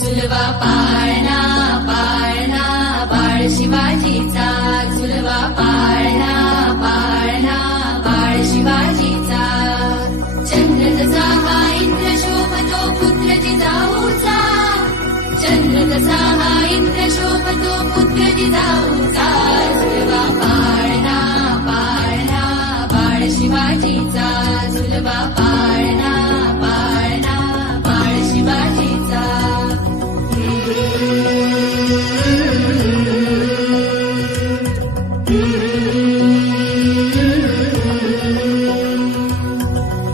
झुलवा पाळणा पाळणा बाळ शिवाजीचा, झुलवा पाळणा पाळणा बाळ शिवाजीचा. चंद्र जसा हा इंद्र शोभतो पुत्र जिजाऊचा, चंद्र जसा हा इंद्र शोभतो पुत्र जिजाऊचा. झुलवा पाळणा पाळणा बाळ शिवाजीचा, झुलवा पाळणा पाळणा बाळ शिवाजीचा.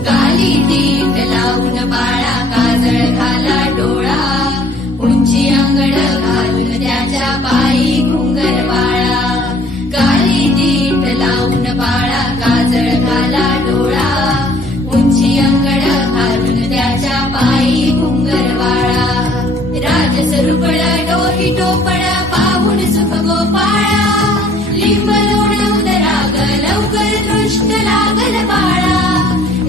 गाली टीप लावून बाळा काजळ घाला डोळा, उंची अंगड घालून त्याच्या पायी घुंगर वाळा. गाली टीप लावून बाळा काजळ घाला डोळा, उंची अंगड घालून त्याच्या पायी घुंगर वाळा. राजसरुपळ डोही टोपण पाहून सुख गोपाळा, लिंब लोण उदराग लवकर दृष्ट लागल बाळा.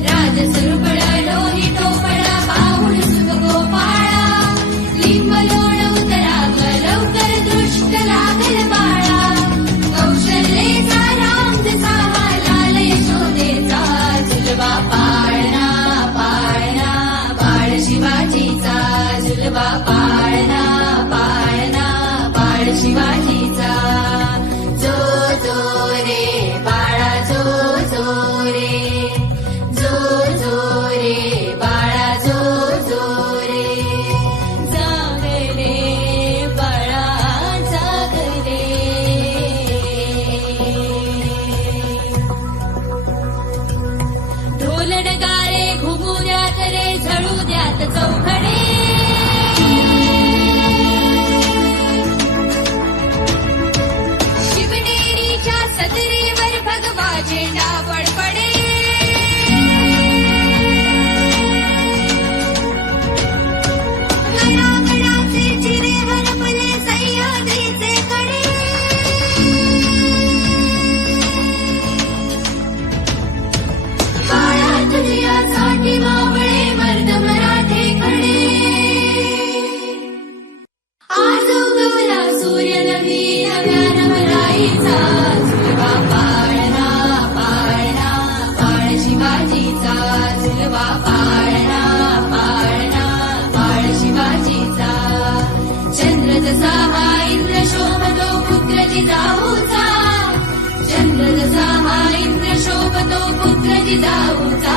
राजसरुपळ डोही टोपण पाहून सुख गोपाळा, लिंब लोण उदराग लवकर दृष्ट लागल बाळा. कौशल्येचा राम जसा हा लाल यशोदेचा, झुलवा पाळणा पाळणा बाळ शिवाजीचा, झुलवा पाळणा पाळणा बाळ शिवाजीचा. जो जो रे बाळा जो जो रे, जो जो रे बाळा जो जो रे. जागले बाळा जागले, ढोल नगारे घुमू द्यात रे झळू द्यात चौघडे. शिवनेरीच्या सदरीवर भगवा झेंडा फडफडे. गडागडाचे चिरे हरपले सह्याद्रीचे कडे. बाळा तुझ्यासाठी मावळे मर्द मराठे खडे. आज उगवला सूर्य नवी नव्या नवराईचा, झुलवा पाळणा पाळणा बाळ शिवाजीचा, झुलवा पाळणा पाळणा बाळ शिवाजीचा. चंद्र जसा हा इंद्र शोभतो पुत्र जिजाऊचा, चंद्र जसा हा इंद्र शोभतो पुत्र जिजाऊचा.